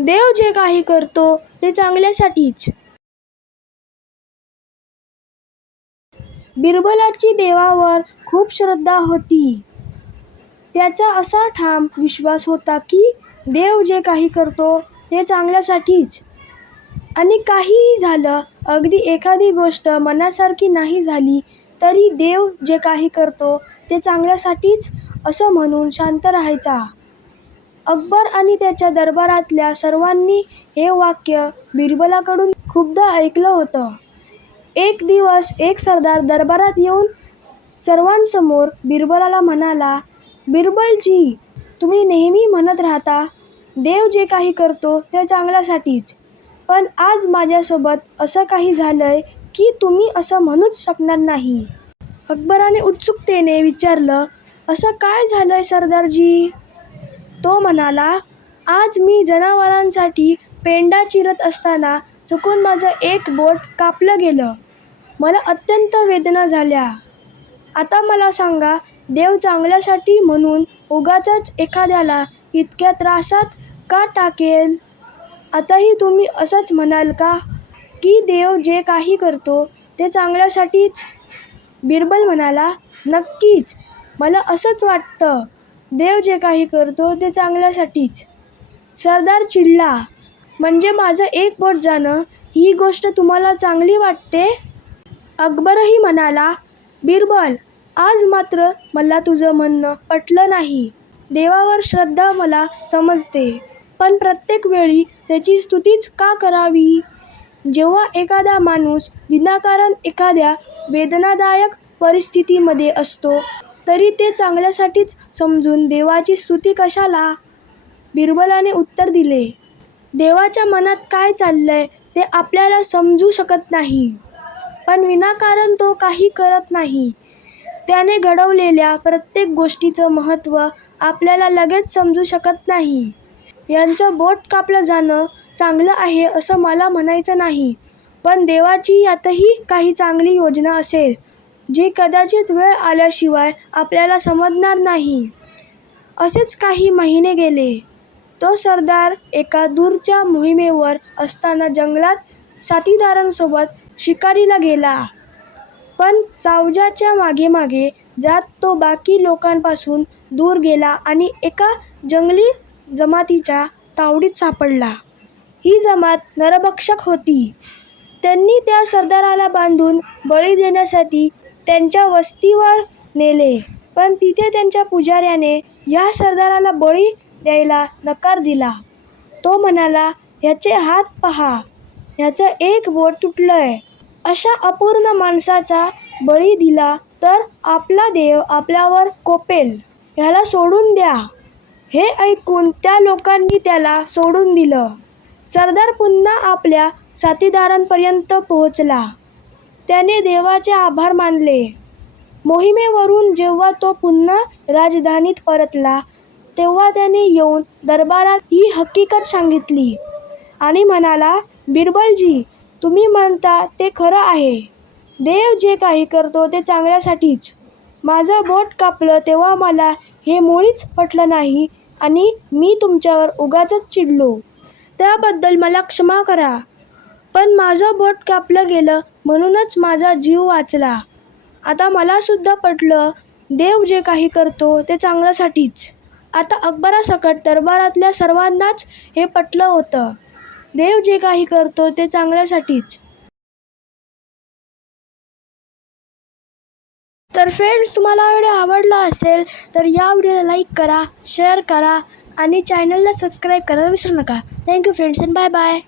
देव जे काही करतो ते चांगल्यासाठीच. बिरबलाची देवावर खूप श्रद्धा होती. त्याचा असा ठाम विश्वास होता की देव जे काही करतो ते चांगल्यासाठीच. आणि काहीही झालं अगदी एखादी गोष्ट मनासारखी नाही झाली तरी देव जे काही करतो ते चांगल्यासाठीच असं म्हणून शांत राहायचा. अकबर आणि त्याच्या दरबारातल्या सर्वांनी हे वाक्य बिरबलाकडून खूपदा ऐकलं होतं. एक दिवस एक सरदार दरबारात येऊन सर्वांसमोर बिरबलाला म्हणाला बिरबलजी तुम्ही नेहमी म्हणत राहता देव जे काही करतो ते चांगल्यासाठीच. पण आज माझ्यासोबत असं काही झालंय की तुम्ही असं म्हणूच शकणार नाही. अकबराने उत्सुकतेने विचारलं असं काय झालंय सरदारजी? तो म्हणाला आज मी जनावरांसाठी पेंडा चिरत असताना चुकून माझं एक बोट कापलं गेलं. मला अत्यंत वेदना झाल्या. आता मला सांगा देव चांगल्यासाठी म्हणून उगाचच एखाद्याला इतक्या त्रासात का टाकेल? आताही तुम्ही असंच म्हणाल का की देव जे काही करतो ते चांगल्यासाठीच? बिरबल म्हणाला नक्कीच. मला असंच वाटतं. देव जे काही करतो ते चांगल्यासाठीच. सरदार चिडला. म्हणजे माझं एक बोट जाणं ही गोष्ट तुम्हाला चांगली वाटते? अकबरही म्हणाला बिरबल आज मात्र मला तुझं म्हणणं पटलं नाही. देवावर श्रद्धा मला समजते. पण प्रत्येक वेळी त्याची स्तुतीच का करावी? जेव्हा एखादा माणूस विनाकारण एखाद्या वेदनादायक परिस्थितीमध्ये असतो तरी ते चांगल्यासाठीच समजून देवाची स्तुती कशाला? बिरबलाने उत्तर दिले देवाच्या मनात काय चाललंय ते आपल्याला समजू शकत नाही. पण विनाकारण तो काही करत नाही. त्याने घडवलेल्या प्रत्येक गोष्टीचं महत्त्व आपल्याला लगेच समजू शकत नाही. यांचं बोट कापलं जाणं चांगलं आहे असं मला म्हणायचं नाही पण देवाची यातही काही चांगली योजना असेल जी कदाचित वेळ आल्याशिवाय आपल्याला समजणार नाही. असेच काही महिने गेले. तो सरदार एका दूरच्या मोहिमेवर असताना जंगलात साथीदारांसोबत शिकारीला गेला. पण सावजाच्या मागे मागे जात तो बाकी लोकांपासून दूर गेला आणि एका जंगली जमातीच्या तावडीत सापडला. ही जमात नरभक्षक होती. त्यांनी त्या सरदाराला बांधून बळी देण्यासाठी त्यांच्या वस्तीवर नेले. पण तिथे त्यांच्या पुजाऱ्याने या सरदाराला बळी द्यायला नकार दिला. तो म्हणाला ह्याचे हात पहा. ह्याचं एक बोट तुटलंय. अशा अपूर्ण माणसाचा बळी दिला तर आपला देव आपल्यावर कोपेल. ह्याला सोडून द्या. हे ऐकून त्या लोकांनी त्याला सोडून दिलं. सरदार पुन्हा आपल्या साथीदारांपर्यंत पोहोचला. त्याने देवाचे आभार मानले. मोहिमेवरून जेव्हा तो पुन्हा राजधानीत परतला तेव्हा त्याने येऊन दरबारात ही हकीकत सांगितली आणि म्हणाला बिरबलजी तुम्ही म्हणता ते खरं आहे. देव जे काही करतो ते चांगल्यासाठीच. माझं बोट कापलं तेव्हा मला हे मुळीच पटलं नाही आणि मी तुमच्यावर उगाच चिडलो. त्याबद्दल मला क्षमा करा. पण माझं बोट कापलं गेलं म्हणूनच माझा जीव वाचला. आता मलासुद्धा पटलं देव जे काही करतो ते चांगल्यासाठीच. आता अकबरासकट दरबारातल्या सर्वांनाच हे पटलं होतं. देव जे काही करतो ते चांगल्यासाठीच. तर फ्रेंड्स तुम्हाला व्हिडिओ आवडला असेल तर या व्हिडिओला लाईक करा शेअर करा आणि चॅनलला सबस्क्राईब करायला विसरू नका. Thank you friends and bye bye